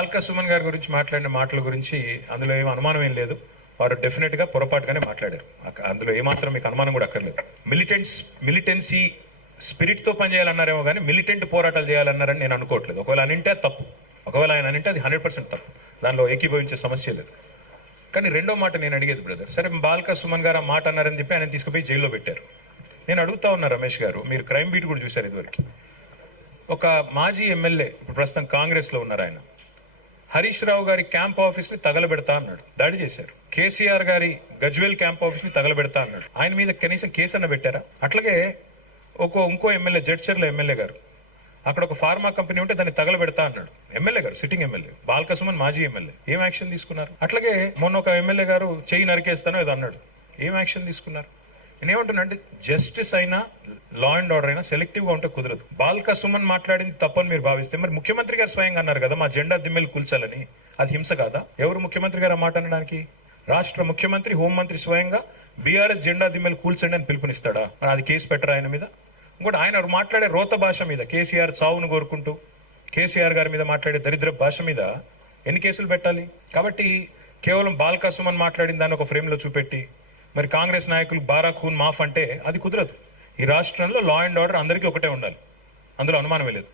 బాల్క సుమన్ గారి గురించి మాట్లాడిన మాటల గురించి అందులో ఏం అనుమానం ఏం లేదు. వారు డెఫినెట్ గా పొరపాటుగానే మాట్లాడారు. అందులో ఏమాత్రం మీకు అనుమానం కూడా అక్కర్లేదు. మిలిటెన్సీ స్పిరిట్ తో పనిచేయాలన్నారేమో కానీ మిలిటెంట్ పోరాటాలు చేయాలన్నారని నేను అనుకోవట్లేదు. ఒకవేళ అనింటే అది తప్పు, ఒకవేళ ఆయన అనింటే అది 100% తప్పు, దానిలో ఏకీభవించే సమస్య లేదు. కానీ రెండో మాట నేను అడిగేది బ్రదర్, సరే బాల్క సుమన్ గారు ఆ మాట అన్నారని చెప్పి ఆయన తీసుకుపోయి జైల్లో పెట్టారు. నేను అడుగుతా ఉన్నా రమేష్ గారు, మీరు క్రైమ్ బీట్ కూడా చూశారు ఇదివరకు. ఒక మాజీ ఎమ్మెల్యే ఇప్పుడు ప్రస్తుతం కాంగ్రెస్ లో ఉన్నారు, ఆయన హరీష్ రావు గారి క్యాంప్ ఆఫీస్ ని తగలబెడతా అన్నాడు, దాడి చేశారు. కేసీఆర్ గారి గజ్వేల్ క్యాంప్ ఆఫీస్ ని తగలబెడతా అన్నాడు, ఆయన మీద కనీసం కేసు అన్న పెట్టారా? అట్లాగే ఇంకో ఎమ్మెల్యే జడ్చర్ల ఎమ్మెల్యే గారు అక్కడ ఒక ఫార్మా కంపెనీ ఉంటే దాన్ని తగలబెడతా అన్నాడు, ఎమ్మెల్యే గారు, సిట్టింగ్ ఎమ్మెల్యే బాల్క సుమన్ మాజీ ఎమ్మెల్యే. ఏం యాక్షన్ తీసుకున్నారు? అట్లాగే మొన్న ఒక ఎమ్మెల్యే గారు చెయ్యి నరికేస్తానో ఏదో అన్నాడు, ఏం యాక్షన్ తీసుకున్నారు? నేనేమంటున్నా అంటే జస్టిస్ అయినా లా అండ్ ఆర్డర్ అయినా సెలెక్టివ్ గా ఉంటే కుదరదు. బాల్క సుమన్ మాట్లాడింది తప్పని మీరు భావిస్తే మరి ముఖ్యమంత్రి గారు స్వయంగా అన్నారు కదా మా జెండా దిమ్మెలు కూల్చాలని, అది హింస కాదా? ఎవరు ముఖ్యమంత్రి గారు ఆ మాట అనడానికి? రాష్ట్ర ముఖ్యమంత్రి హోంమంత్రి స్వయంగా బీఆర్ఎస్ జెండా దిమ్మెలు కూల్చండి అని పిలుపునిస్తాడా? అది కేసు పెట్టరా ఆయన మీద? ఇంకోటి ఆయన మాట్లాడే రోత భాష మీద, కేసీఆర్ చావును కోరుకుంటూ కేసీఆర్ గారి మీద మాట్లాడే దరిద్ర భాష మీద ఎన్ని కేసులు పెట్టాలి? కాబట్టి కేవలం బాల్క సుమన్ మాట్లాడిన దాన్ని ఒక ఫ్రేమ్ లో చూపెట్టి మరి కాంగ్రెస్ నాయకులు బారా ఖూన్ మాఫ్ అంటే అది కుదరదు. ఈ రాష్ట్రంలో లా అండ్ ఆర్డర్ అందరికీ ఒకటే ఉండాలి, అందులో అనుమానమే లేదు.